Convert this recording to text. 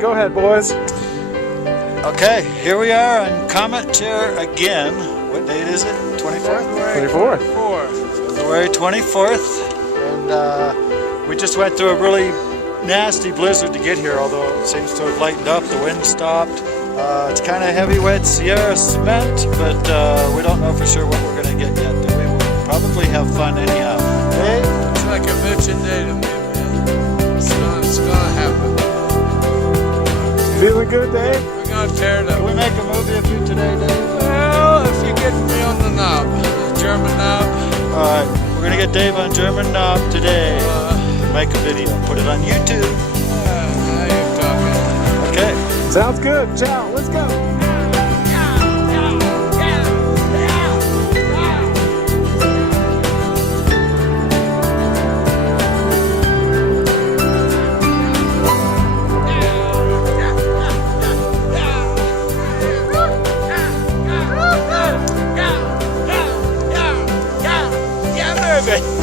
Go ahead, boys. Okay, here we are on Comet Chair again. What date is it? 24th? 24th. February 24th. And we just went through a really nasty blizzard to get here, although it seems to have lightened up. The wind stopped. It's kind of heavy, wet Sierra cement, but we don't know for sure what we're going to get yet. But we will probably have fun anyhow. Dave? It's like a bitchin' day to me, man. It's gonna happen. Feeling good, Dave? We're gonna tear it up. Can we make a movie of you today, Dave? Well, if you get me on the knob, the German knob. Alright, we're going to get Dave on German knob today. Make a video, put it on YouTube. Now you're talking. Okay. Sounds good. Ciao. Let's go. Yeah,